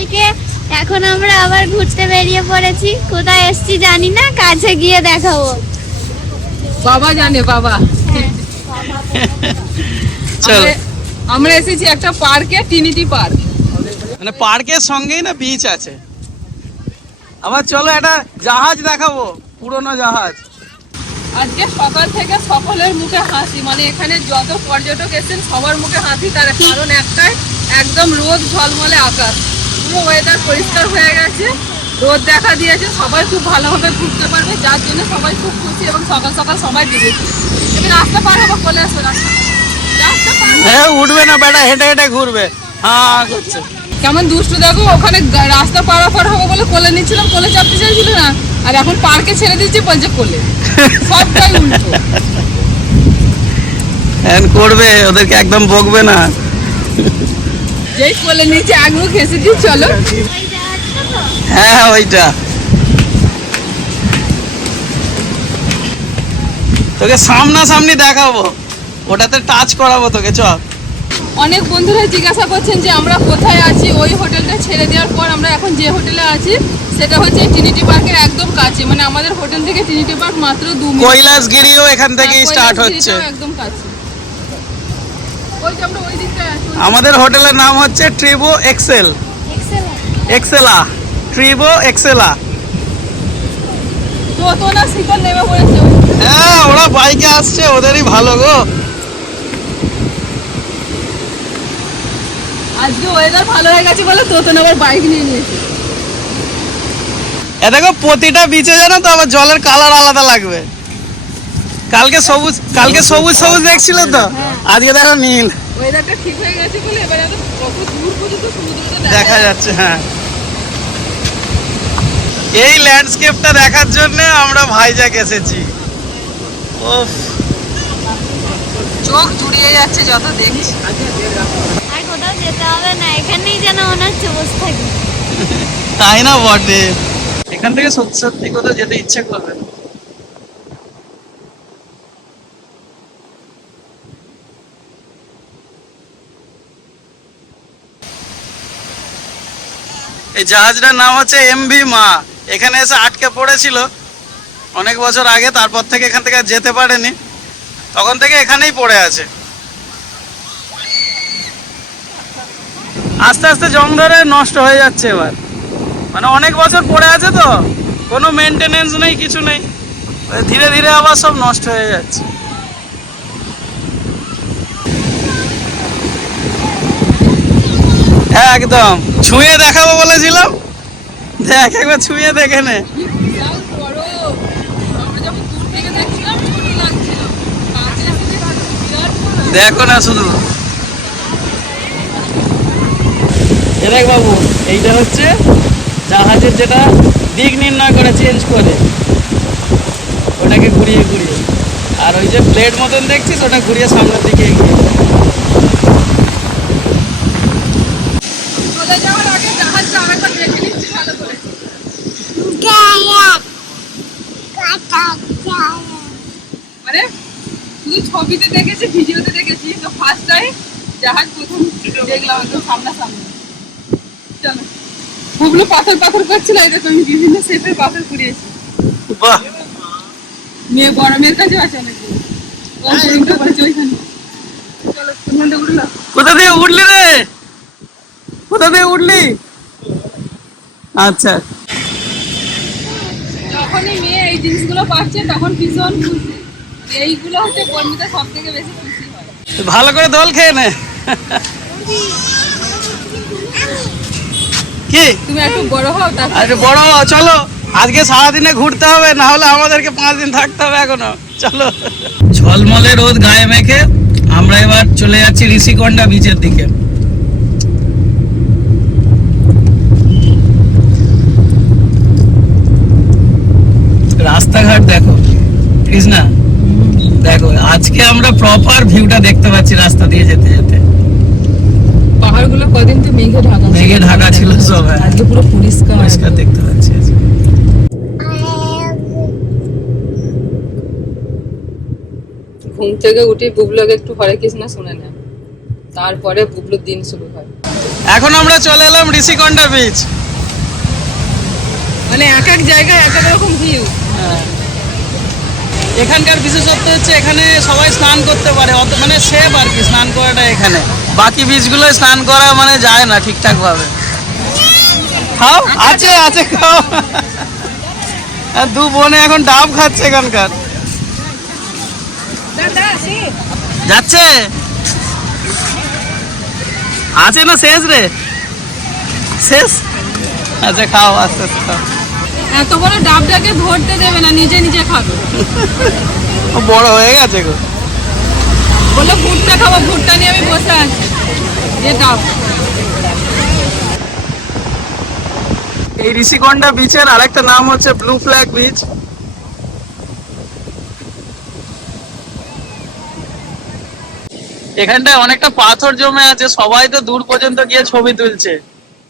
সকালকে এখন আমরা আবার ঘুরতে বেরিয়ে পড়েছি। কোথায় এসছি জানি না কাছে গিয়ে দেখাবো। বাবা জানে বাবা। হ্যাঁ। চলো। আমরা- আমরা এসেছি একটা পার্কে টিনিটি পার্ক মানে পার্কের সঙ্গেই না বিচ আছে? আবার চলো একটা জাহাজ দেখাবো পুরনো জাহাজ। আজকে সকাল থেকে সকলের মুখে হাসি মানে এখানে যত পর্যটক এসেছেন সবার মুখে হাসি তার কারণ একটাই একদম রোদ ঝলমলে আকাশ। পুরো ওয়েদার পরিষ্কার হয়ে গেছে। রোদ দেখা দিয়েছে সবাই খুব ভালোভাবে ঘুরতে পারবে যার জন্য সবাই খুব খুশি এবং সকাল সকাল সবাই বেরিয়েছে তুমি রাস্তা পার হব চলে আসো রাস্তা। হ্যাঁ উঠবে না বেটা হেঁটে হেঁটে ঘুরবে। হ্যাঁ করছে কেমন দুষ্টু দেখো ওখানে রাস্তা পারাপার হবে বলে কোলে নিচ্ছিলাম কোলে চাপতে চাইছিল না। আর এখন পার্কে ছেড়ে দিচ্ছি বলছে কোলে। সবটাই উল্টো। করবে ওদেরকে একদম বকবে না। যেই কোলে নিচে খেসে দিই চলো। হ্যাঁ ওইটা। তোকে সামনাসামনি দেখাবো। ওটাতে টাচ করাবো তোকে চল। অনেক বন্ধুরা জিজ্ঞাসা করছেন যে আমরা কোথায় আছি ওই হোটেলটা ছেড়ে দেওয়ার পর আমরা এখন যে হোটেলে আছি সেটা হচ্ছে ট্রিনিটি পার্কের একদম কাছে। মানে আমাদের হোটেল থেকে ট্রিনিটি পার্ক মাত্র দু মিনিট। কৈলাসগিরিও এখান হ্যাঁ, স্টার্ট কৈলাসগিরিটাও হচ্ছে। একদম কাছে ওই যে আমরা ওই দিকটায় আছি ওই- আমাদের হোটেলের নাম হচ্ছে ট্রিবো এক্সেল। এক্সেলা। ট্রিবো এক্সেলা। হ্যাঁ ওরা বাইকে আসছে ওদেরই ভালো গো। আজকে ওয়েদার ভালো হয়ে গেছে বলে তো তো আবার বাইক নিয়ে নিয়েছে। এ দেখো প্রতিটা বিচে জানো তো আবার জলের কালার আলাদা লাগবে। কালকে সবুজ কালকে সবুজ সবুজ দেখছিল তো? আজকে দেখো নীল। ওয়েদারটা ঠিক হয়ে গেছে বলে এবারে এত কত দূর পর্যন্ত সমুদ্রটা দেখা যাচ্ছে। হ্যাঁ। এই ল্যান্ডস্কেপটা দেখার জন্য আমরা ভাইজাক এসেছি। ওফ চোখ জুড়িয়ে যাচ্ছে যত দেখছি আর কোথাও যেতে হবে না এখানেই যেন মনে হচ্ছে বসে থাকি। তাই না বটে? এখান থেকে সত্যি সত্যি কোথাও যেতে ইচ্ছে করবে না। এই জাহাজটার নাম হচ্ছে এমভি মা। এখানে এসে আটকে পড়েছিল অনেক বছর আগে, তারপর থেকে এখান থেকে যেতে পারেনি। তখন থেকে এখানেই পড়ে আছে। আস্তে আস্তে জং ধরে নষ্ট হয়ে যাচ্ছে এবার। মানে অনেক বছর পড়ে আছে তো। কোনো মেনটেনেন্স নেই, কিছু নেই। ধীরে ধীরে আবার সব নষ্ট হয়ে যাচ্ছে। একদম। ছুঁয়ে দেখাবো বলেছিলাম? দেখ, একবার ছুঁয়ে দেখে নে। দেখো না শুধু। দেখ বাবু, এইটা হচ্ছে জাহাজের যেটা দিক নির্ণয় করে চেঞ্জ করে। ওটাকে ঘুরিয়ে ঘুরিয়ে। আর ওই যে প্লেট মতন দেখছিস, ওটা ঘুরিয়ে সামনের দিকে এগিয়ে। চলে যাওয়ার আগে জাহাজটা আরেকবার দেখে নিচ্ছি ভালো করে। মানে শুধু ছবিতে দেখেছি ভিডিওতে দেখেছি তো ফার্স্ট টাইম জাহাজ প্রথম দেখলাম একদম সামনাসামনি। চলো। বুবলু পাথর পাথর করছিল এটা তো আমি বিভিন্ন শেপের পাথর কুড়িয়েছি। বাহ! মেয়ে বড় মেয়ের কাছে আছে নাকি ও উঠে পড়েছে ওইখানে চলো কোথা থেকে উঠলে রে? কোথা দিয়ে উঠলি? আচ্ছা। যখনই মেয়ে এই জিনিসগুলো পাচ্ছে তখন ভীষণ খুশি। এইগুলো হচ্ছে বন্ধুদের সব থেকে বেশি খুশি হয়। ভালো করে দোল খেয়ে নে। কি? তুমি একটু বড় হও আরে বড় হ, চলো। আজকে সারাদিনে ঘুরতে হবে না হলে আমাদেরকে পাঁচ দিন থাকতে হবে এখনও। চলো। ঝলমলে রোদ গায়ে মেখে আমরা এবার চলে যাচ্ছি ঋষিকন্ডা বিচের দিকে। রাস্তাঘাট দেখো কৃষ্ণা দেখো আজকে আমরা প্রপার ভিউটা দেখতে পাচ্ছি রাস্তা দিয়ে যেতে যেতে। পাহাড়গুলো কদিন তো মেঘে ঢাকা মেঘে ঢাকা ছিল সব, হ্যাঁ। আজকে পুরো পরিষ্কার। পরিষ্কার দেখতে পাচ্ছি আজকে। ঘুম থেকে উঠে বুবলুকে একটু হরে কৃষ্ণ শুনে নেয় তারপরে বুবলুর দিন শুরু হয়। এখন আমরা চলে এলাম ঋষিকন্ডা বিচ মানে এক এক জায়গায় এক এক রকম ভিউ এখানকার বিশেষত্ব হচ্ছে এখানে সবাই স্নান করতে পারে। অত মানে সেফ আর কি, স্নান করাটা এখানে। বাকি বিচগুলো স্নান করা মানে যায় না ঠিকঠাক ভাবে খাও, আছে আছে, খাও। দু বোনে এখন ডাব খাচ্ছে এখানকার। যাচ্ছে? আছে না শেষ রে? শেষ? আচ্ছা খাও, আস্তে আস্তে, খাও। এত বড় ডাবটাকে ধরতে দেবে না নিজে নিজে খাবে। বড় হয়ে গেছে গো। বলল ভুট্টা খাব ভুট্টা নিয়ে আমি বসে আছি। যে ডাব। এই ঋষিকন্ডা বিচের আরেকটা নাম হচ্ছে ব্লু ফ্ল্যাগ বিচ এখানটায় অনেকটা পাথর জমে আছে সবাই তো দূর পর্যন্ত গিয়ে ছবি তুলছে।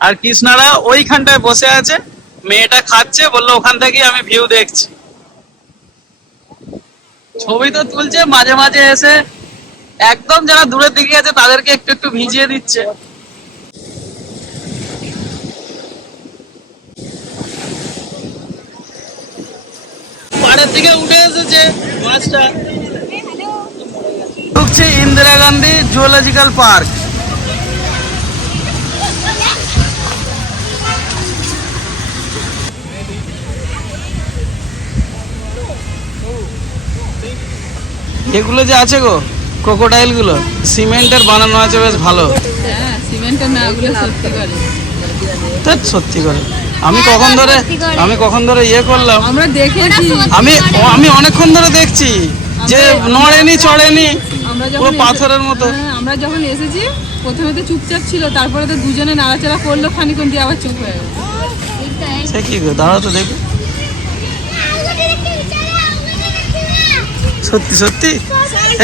আর কৃষ্ণারা ওইখানটায় বসে আছে। মেয়েটা খাচ্ছে বলল ওখান থেকেই আমি ভিউ দেখছি। ছবি তো তুলছে মাঝে মাঝে এসে একদম যারা দূরের দিকে আছে তাদেরকে একটু একটু ভিজিয়ে দিচ্ছে। পাড়ের দিকে উঠে এসেছে মাছটা। ঢুকছে ইন্দিরা গান্ধী জুওলজিক্যাল পার্ক। এগুলো যে আছে গো ক্রোকোডাইলগুলো সিমেন্টের বানানো আছে বেশ ভালো। হ্যাঁ সিমেন্টের না ওগুলো সত্যি করে। আমি কখন ধরে আমি কখন ধরে ইয়ে করলাম? আমি আমি অনেকক্ষণ ধরে দেখছি যে নড়েনি চড়েনি আমরা পুরো যখন পাথরের মতো। হ্যাঁ, আমরা যখন এসেছি প্রথমে তো চুপচাপ ছিল তারপরে তো দুজনে নাড়াচাড়া করল খানিক্ষণ দিয়ে আবার চুপ হয়ে গেল। সে কি গো দাঁড়াও তো দেখি। সত্যি সত্যি?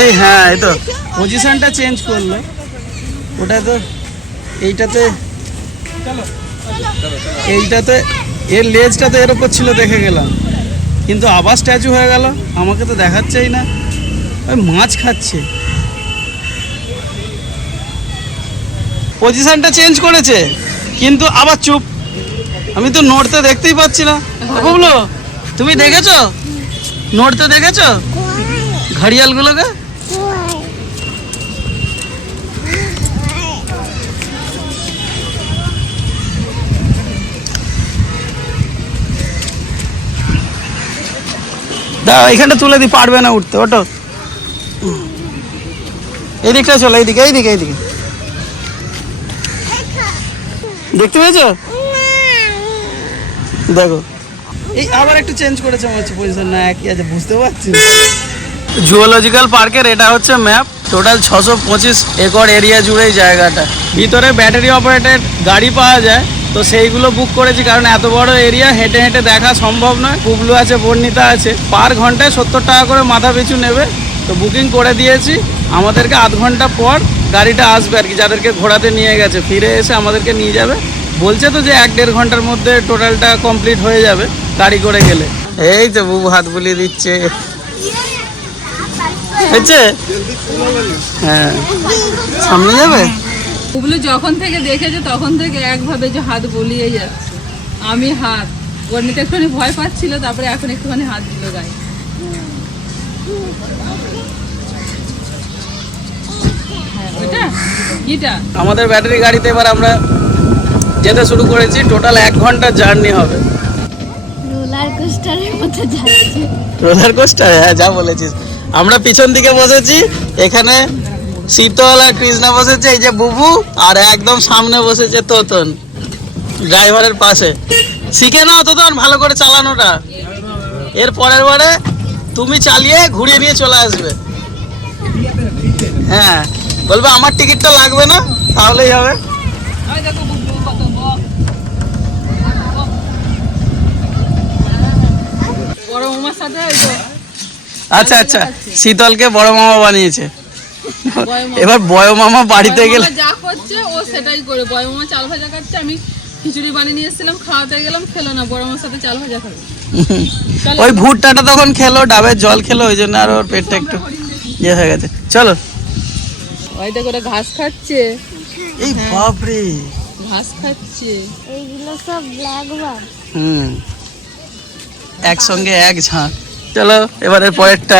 এই হ্যাঁ এই তো। পজিশনটা চেঞ্জ করল। ওটা তো এইটাতে এইটাতে এর লেজটা তো এর উপর ছিল দেখে গেলাম। কিন্তু আবার স্ট্যাচু হয়ে গেল আমাকে তো দেখাচ্ছেই না। ওই মাছ খাচ্ছে। পজিশনটা চেঞ্জ করেছে কিন্তু আবার চুপ। আমি তো নড়তে দেখতেই পাচ্ছি না। বুবলু তুমি দেখেছ? নড়তে দেখেছ? ঘড়িয়ালগুলোকে? দাও এখানটা তুলে দি পারবে না উঠতে ওটো এই দিকটা চলো, এইদিকে এইদিকে এইদিকে। দেখতে পেয়েছ? দেখো। এই আবার একটু চেঞ্জ করেছে হচ্ছে পজিশন না একই আছে, বুঝতে পারছি জুওলজিক্যাল পার্কের, এটা হচ্ছে ম্যাপ। টোটাল ছশো পঁচিশ একর এরিয়া জুড়েই জায়গাটা। ভিতরে ব্যাটারি অপারেটেড গাড়ি পাওয়া যায়। তো সেইগুলো বুক করেছি কারণ এত বড় এরিয়া, হেঁটে হেঁটে দেখা সম্ভব নয়। কুবলু আছে, বর্ণিতা আছে। পার ঘন্টায় সত্তর টাকা করে মাথা পিছু নেবে। তো বুকিং করে দিয়েছি। আমাদেরকে আধ ঘণ্টা পর গাড়িটা আসবে আর কি, যাদেরকে ঘোরাতে নিয়ে গেছে। ফিরে এসে আমাদেরকে নিয়ে যাবে। বলছে তো যে এক দেড় ঘণ্টার মধ্যে টোটালটা কমপ্লিট হয়ে যাবে গাড়ি করে গেলে। এই তো বুবু হাত বুলিয়ে দিচ্ছে। হচ্ছে হ্যাঁ। সামনে যাবে? ওগুলো যখন থেকে দেখেছে তখন থেকে একভাবে যে হাত বলিয়ে যাচ্ছে। আমি হাত। একটুখানি ভয় পাচ্ছিল তারপরে এখন একটুখানি হাত দিল গায়ে। হ্যাঁ, আমাদের ব্যাটারি গাড়িতে এবার আমরা যেতে শুরু করেছি। টোটাল এক ঘণ্টার জার্নি হবে। রোলার কোস্টারের মতো যাচ্ছে। রোলার কোস্টার হ্যাঁ যা বলেছিস। আমরা পিছন দিকে বসেছি, এখানে শীতল আর কৃষ্ণা বসেছে, এই যে বুবু, আর একদম সামনে বসেছে তোতন, ড্রাইভারের পাশে। শিখে নাও তোতন, ভালো করে চালানোটা। এর পরের বারে তুমি চালিয়ে ঘুরিয়ে নিয়ে চলে আসবে। হ্যাঁ বলবে আমার টিকিটটা লাগবে না, তাহলেই হবে। সাথে আচ্ছা আচ্ছা। শীতলকে বড় মামা বানিয়েছে। এবার বড় মামা বাড়িতে গেলে যা করছে ও সেটাই করে। বড় মামা চাল ভাজা কাটছে আমি খিচুড়ি বানিয়ে নিয়ে এসেছিলাম খাওয়াতে গেলাম খেলো না। বড় মামার সাথে চাল ভাজা খাবে। ওই ভুট্টাটা তখন খেলো ডাবের জল খেলো ওই জন্য আর ওর পেটটা একটু ইয়ে হয়ে গেছে। চলো। ওইটা করে ঘাস খাচ্ছে। এই বাপরে। ঘাস খাচ্ছে। এইগুলো সব ব্ল্যাক বার হুম। একসঙ্গে এক ঝাঁক। চলো এবারে পরেরটা।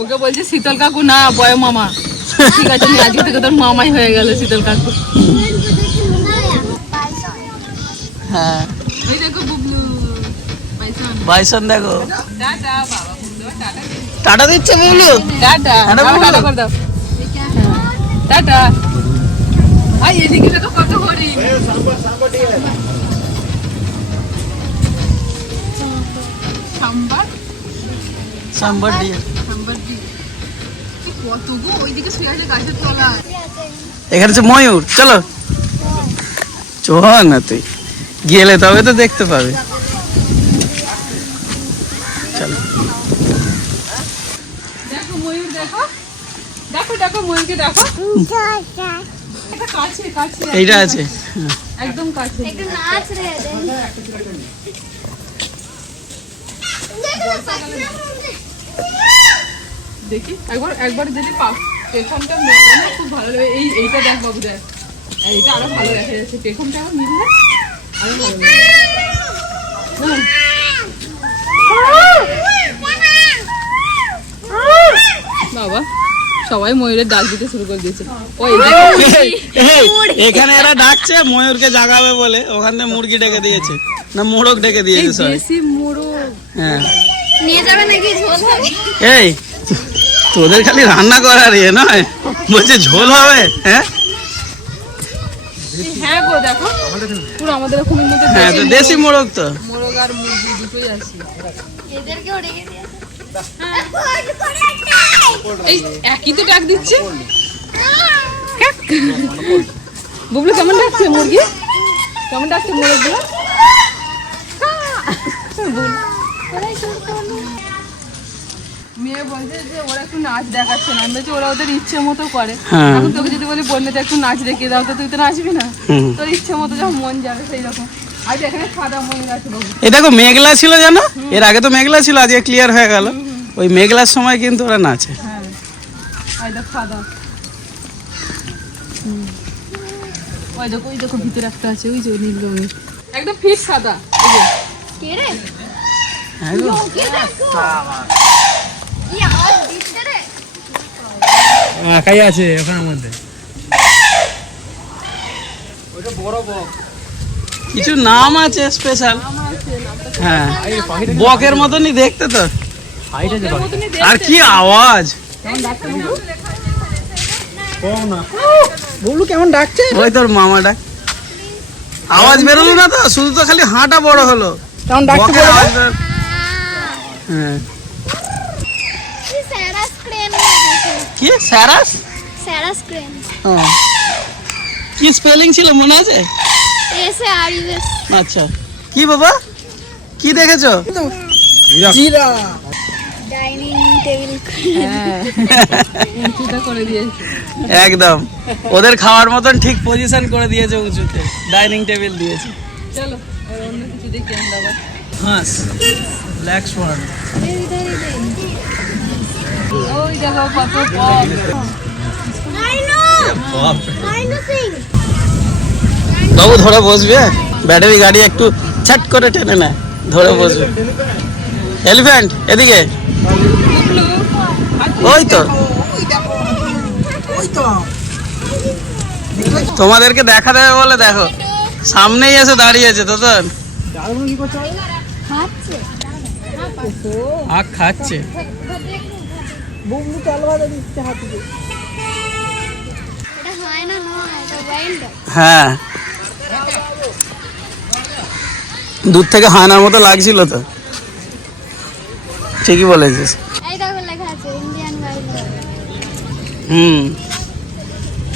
ওকে বলছে শীতল কাকু না বয় মামা। ঠিক আছে আজকে থেকে তোর মামাই হয়ে গেল শীতল কাকু। হ্যাঁ। বাইসন। দেখো। টাটা দিচ্ছে। বুবলু? টাটা বলো। টাটা করে দাও। টাটা। আই এদিকে দেখো কত হরিণ। সাম্বার? সাম্বার দিয়ে। সাম্বার দি কত গো ওইদিকে শুয়ে আছে গাছের তলায় এখানে হচ্ছে ময়ূর চলো। চ না তুই। গেলে তবে তো দেখতে পাবে। চলো। দেখো ময়ূর দেখো। দেখো দেখো ময়ূরকে দেখো। কাছে কাছে। এইটা আছে। একদম কাছে। একটু নাচ রে দেখি একবার একবার যদি পেখমটা খুব ভালো লাগে। এই এইটা দেখ বাবু দেখ। এইটা আরও ভালো দেখা যাচ্ছে। পেখমটা আরও মিললে আরও ভালো লাগে। বাবা সবাই ময়ূরের ডাক দিতে শুরু করে দিয়েছে। ওই এখানে এরা ডাকছে ময়ূরকে জাগাবে বলে। ওখান থেকে মুরগি ডেকে দিয়েছে। না মোড়ক ডেকে দিয়েছে সবাই হ্যাঁ। নিয়ে যাবে নাকি ঝোল? হবে এই তোদের খালি রান্না করার ইয়ে নয়। বলছে ঝোল হবে হ্যাঁ? হ্যাঁ গো দেখো। পুরো আমাদের ওখানের মধ্যে হ্যাঁ তো দেশি তো। মোরগ আর মুরগি দুটোই আছে। এদেরকেও রেখে দিয়েছে এই একই তো ডাক দিচ্ছে। বুবলু কেমন ডাকছে মুরগি? কেমন ডাকছে মুরগগুলো মেয়ে বলছে যে ওরা একটু নাচ দেখাচ্ছে না। আমি বলছি ওরা ওদের ইচ্ছে মতো করে। হ্যাঁ। এখন তোকে যদি বলি বন্যাতে একটু নাচ দেখিয়ে দাও তো তুই তো নাচবি না। তোর ইচ্ছে মতো যখন মন যাবে সেই রকম আজ এখানে সাদা আছে এই দেখো মেঘলা ছিল জানো? এর আগে তো মেঘলা ছিল আজকে ক্লিয়ার হয়ে গেল। ওই মেঘলার সময় কিন্তু ওরা নাচে। হ্যাঁ সাদা। হুম। ওই দেখো ওই দেখো ভিতরে একটা আছে ওই যে নীল রঙের। একদম ফিট সাদা এই যে। কে রে? হ্যাঁ একাই আছে ওখানের মধ্যে। কিছু নাম আছে স্পেশাল হ্যাঁ। বকের মতনই দেখতে তো। আর কি আওয়াজ? বলু কেমন ডাকছে? ওই তোর মামা ডাক। আওয়াজ বেরোলো না তো শুধু তো খালি হাঁটা বড় হলো। কেমন বের- হ্যাঁ। কি? স্যারাস? স্যারা স্ক্রিন ও। কি স্পেলিং ছিল মনে আছে? এসে আর ইউএস আচ্ছা। কি বাবা? কি দেখেছ? জিরা ডাইনিং টেবিল হ্যাঁ উঁচুটা করে দিয়েছে একদম। ওদের খাওয়ার মতন ঠিক পজিশন করে দিয়েছে উঁচুতে। ডাইনিং টেবিল দিয়েছে। চলো অন্য কিছু দেখি আমরা হাঁস ব্ল্যাক সোয়ান ওই দেখো কত পপ বাবু ধরে বসবে। ব্যাটারি গাড়ি একটু ছাট করে টেনে নেয় ধরে বসবে। এলিফ্যান্ট এদিকে। ওই তো। তোমাদেরকে দেখা দেবে বলে দেখো। সামনেই এসে দাঁড়িয়েছে তো তোর আখ খাচ্ছে। হ্যাঁ। দূর থেকে হানার মতো লাগছিল তো। ঠিকই বলেছিস। হুম।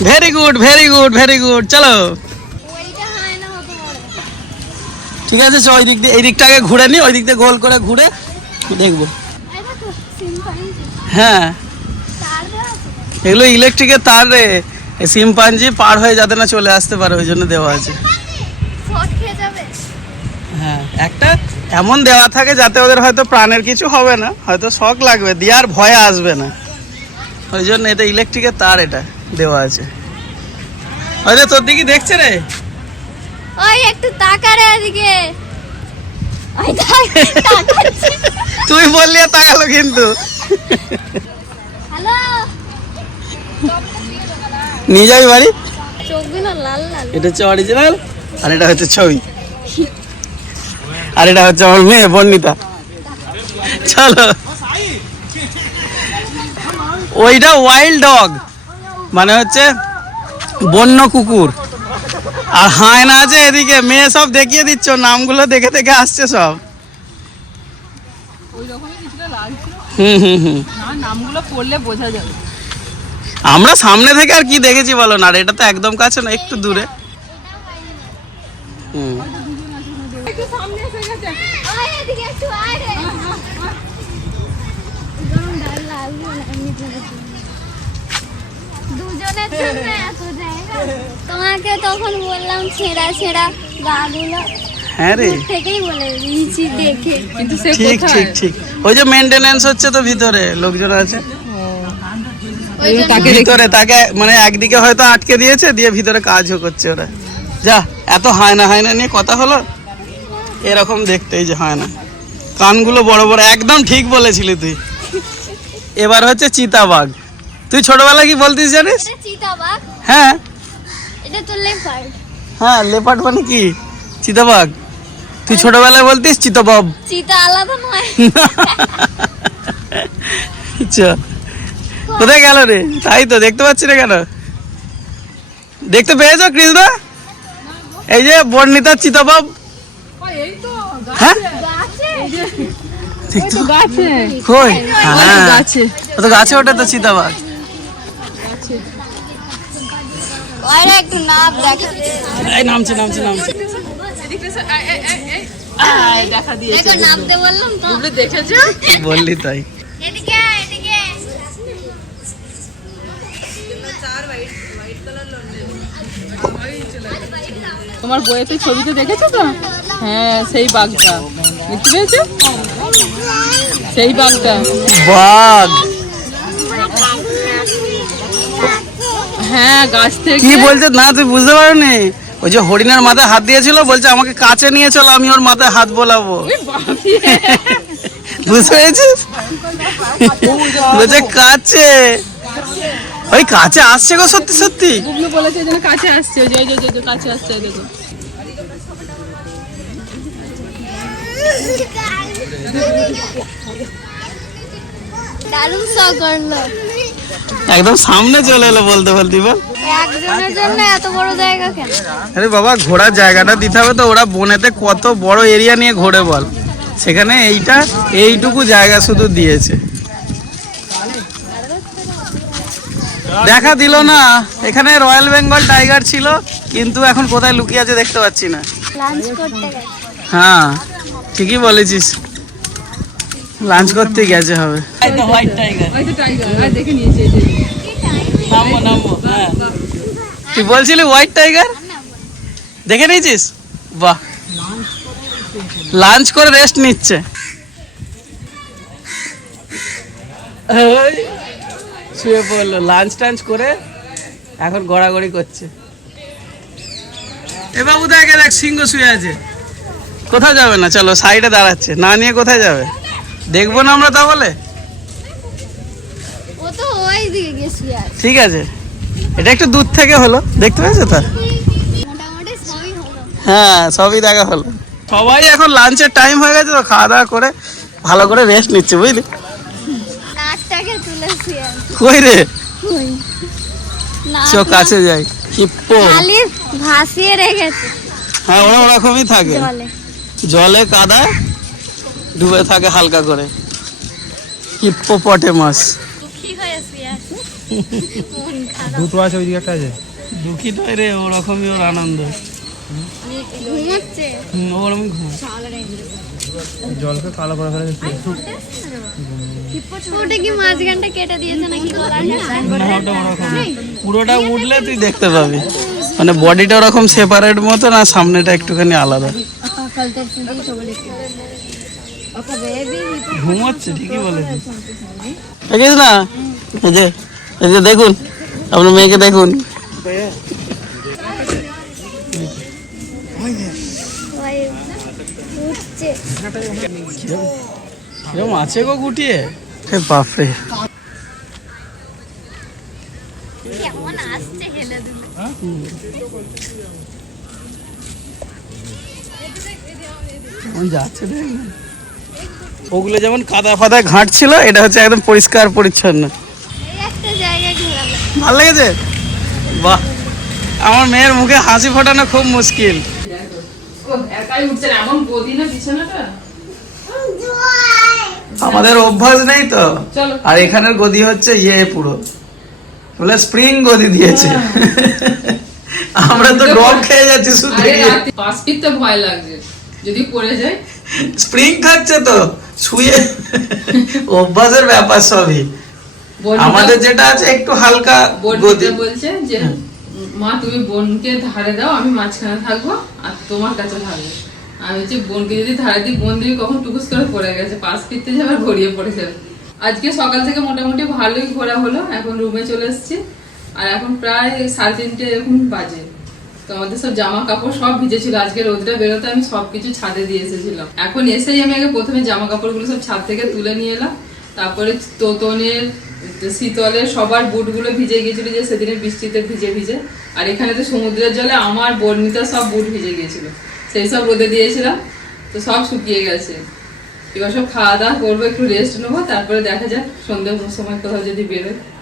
Very good very good very good চলো। ঠিক আছে চ ওই দিক দিয়ে এই দিকটা আগে ঘুরে নি ওই দিক দিয়ে গোল করে ঘুরে দেখব। হ্যাঁ। এগুলো ইলেকট্রিকের তার রে। সিম্পাঞ্জি পার হয়ে যাতে না চলে আসতে পারে, ওই জন্য দেওয়া আছে হ্যাঁ একটা এমন দেওয়া থাকে যাতে ওদের হয়তো প্রাণের কিছু হবে না, হয়তো শখ লাগবে দিয়ে আর ভয়ে আসবে না। ওই জন্য এটা ইলেকট্রিকের তার এটা দেওয়া আছে। আরে তোর দিকে দেখছে রে? ওই একটু এদিকে। তাক- তাকাচ্ছে। তুই বললি তাকালো কিন্তু। হ্যালো? নিয়ে যাবি বাড়ি? এটা হচ্ছে অরিজিনাল আর এটা হচ্ছে ছবি। আর এটা হচ্ছে আমার মেয়ে বর্ণিতা। চলো। ওইটা ওয়াইল্ড ডগ মানে হচ্ছে বন্য কুকুর। আর হায়না আছে এদিকে মেয়ে সব দেখিয়ে দিচ্ছ নামগুলো দেখে দেখে আসছে সব। হুম হুম হুম। নামগুলো পড়লে বোঝা যাবে। আমরা সামনে থেকে আর কি দেখেছি বলো না আর এটা তো একদম কাছে না একটু দূরে। হুম। একটু সামনে এসে গেছে। ওই এদিকে একটু আয় রে গরম ডাল লাগবে না এমনি করে দুজনের জন্য এত জায়গা? তোমাকে তখন বললাম ছেঁড়া ছেঁড়া গাগুলো। হ্যাঁ রে। দূর থেকেই বলে দিয়েছি দেখে। কিন্তু সে ঠিক ঠিক ঠিক। ওই যে মেনটেনেন্স হচ্ছে তো ভিতরে লোকজন আছে। তাকে ভিতরে তাকে মানে একদিকে হয়তো আটকে দিয়েছে দিয়ে ভিতরে কাজও করছে ওরা। যা এত হায়না হায়না নিয়ে কথা হলো? এরকম দেখতে এই যে হায়না। কানগুলো বড় বড় একদম ঠিক বলেছিলি তুই। এবার হচ্ছে চিতাবাঘ। তুই ছোটবেলায় কি বলতিস জানিস? চিতাবাঘ। হ্যাঁ। এটা তো লেপার্ড। হ্যাঁ লেপার্ড মানে কি? চিতাবাঘ। তুই ছোটবেলায় বলতিস চিতাবাব? চিতা আলাদা নয়। আচ্ছা কোথায় গেল রে? তাই তো দেখতে পাচ্ছি না কেন? দেখতে পেয়েছ কৃষ্ণা এই যে বর্ণিতা চিতাবাব? এই হ্যাঁ? কই? হ্যাঁ। গাছে। ও তো গাছে ওটা তো চিতাবাঘ। নামছে নামছে নামছে। দেখা দিয়েছে। দেখো বললাম তো। দেখেছ? বললি তাই। এদিকে আয়, এদিকে তোমার বইয়েতে ছবিতে দেখেছ তো? হ্যাঁ সেই বাঘটা। দেখতে পেয়েছ? সেই বাঘটা। বাঘ। হ্যাঁ গাছ থেকে কি বলছে? না তুই বুঝতে পারোনি? ওই যে হরিণের মাথায় হাত দিয়েছিল বলছে আমাকে কাছে নিয়ে চলো আমি ওর মাথায় হাত বোলাবো। বুঝতে পেরেছিস? বলছে কাছে। ওই কাছে আসছে গো সত্যি সত্যি। বুবলু বলেছে যেন কাছে আসছে ওই যে যে, ওই যে, ওই যে কাছে আসছে দেখো। দারুণ শখ করল। একদম সামনে চলে এলো বলতে বলতে বল একজনের জন্য এত বড় জায়গা কেন? আরে বাবা ঘোরার জায়গাটা দিতে হবে তো ওরা বনেতে কত বড় এরিয়া নিয়ে ঘোরে বল। সেখানে এইটা এইটুকু জায়গা শুধু দিয়েছে। দেখা দিল না এখানে রয়্যাল বেঙ্গল টাইগার ছিল কিন্তু এখন কোথায় লুকিয়ে আছে দেখতে পাচ্ছি না। লাঞ্চ করতে গেছে। হ্যাঁ ঠিকই বলেছিস। লাঞ্চ করতে গেছে হবে। হ্যাঁ। তুই বলছিলি হোয়াইট টাইগার দেখে নিয়েছিস? বাহ। লাঞ্চ করে রেস্ট নিচ্ছে। ওই, শুয়ে পড়ল। লাঞ্চ টাঞ্চ করে এখন গড়াগড়ি করছে। এ বাবু দেখে দেখ সিংহ শুয়ে আছে। কোথাও যাবে না চলো সাইডে দাঁড়াচ্ছে। না নিয়ে কোথায় যাবে? দেখব না আমরা তাহলে? ঠিক আছে। এটা একটু দূর থেকে হলো দেখতে পেয়েছ তো? হ্যাঁ সবই দেখা হলো। সবাই এখন লাঞ্চের টাইম হয়ে গেছে তো খাওয়া দাওয়া করে ভালো করে রেস্ট নিচ্ছে বুঝলি? কই রে? ওই নাক চো কাছে যাই। হিপ্পো। ভাসিয়ে রেখেছে। হ্যাঁ ওরা ওরকমই থাকে। জলে। জলে কাদায় ডুবে থাকে হালকা করে। হিপ্পো পটে মাছ। দুটো আছে ওইদিকে একটা আছে। দুঃখী নয় রে ওরকমই ওর আনন্দ। ঘুম। জলকে কালো করে ফেলে ওরকম। পুরোটা উঠলে তুই দেখতে পাবি। মানে বডিটা ওরকম সেপারেট মতো না সামনেটা একটুখানি আলাদা। ঘুমোচ্ছে ঠিকই বলেছিস দেখিস না এই যে এই যে দেখুন আপনার মেয়েকে দেখুন কিরম আছে গো গুটিয়ে বাপরে যাচ্ছে দেখুন ওগুলো যেমন কাদা ফাদা ঘাট ছিল এটা হচ্ছে একদম পরিষ্কার পরিচ্ছন্ন। ভালো লেগেছে? বাহ। আমার মেয়ের মুখে হাসি ফোটানো খুব মুশকিল। আমাদের অভ্যাস নেই তো। আর এখানের গদি হচ্ছে ইয়ে পুরো। বলে স্প্রিং গদি দিয়েছে। আমরা তো ডব খেয়ে যাচ্ছি শুধু। পাঁচ ফিট তো ভয় লাগছে। যদি পড়ে যায়। স্প্রিং খাচ্ছে তো। শুয়ে অভ্যাসের ব্যাপার সবই। আমাদের যেটা আছে একটু হালকা গদি বলছে যে মা তুমি বোনকে ধারে দাও আমি মাঝখানে থাকব আর তোমার কাছে থাকব। আমি হচ্ছে বোনকে যদি ধারে দিই বোন দিবি কখন টুকুস করে পড়ে গেছে পাশ ফিরতে যাবে গড়িয়ে পড়ে যাবে। আজকে সকাল থেকে মোটামুটি ভালোই ঘোরা হলো এখন রুমে চলে এসেছি। আর এখন প্রায় সাড়ে তিনটে এরকম বাজে। তো আমাদের সব জামা কাপড় সব ভিজে ছিল। আজকে রোদটা বেরোতে আমি সবকিছু ছাদে দিয়ে এসেছিলাম। এখন এসেই আমি আগে প্রথমে জামা কাপড়গুলো সব ছাদ থেকে তুলে নিয়ে এলাম। তারপরে তোতনের, শীতলের সবার বুটগুলো ভিজে গিয়েছিল যে সেদিনে বৃষ্টিতে ভিজে ভিজে। আর এখানে তো সমুদ্রের জলে আমার বর্ণিতা সব বুট ভিজে গিয়েছিল। সেই সব রোদে দিয়েছিলাম। তো সব শুকিয়ে গেছে। এবার সব খাওয়া দাওয়া করব, একটু রেস্ট নেব, তারপরে দেখা যাক সন্ধ্যের সময় কোথাও যদি বেরোয়।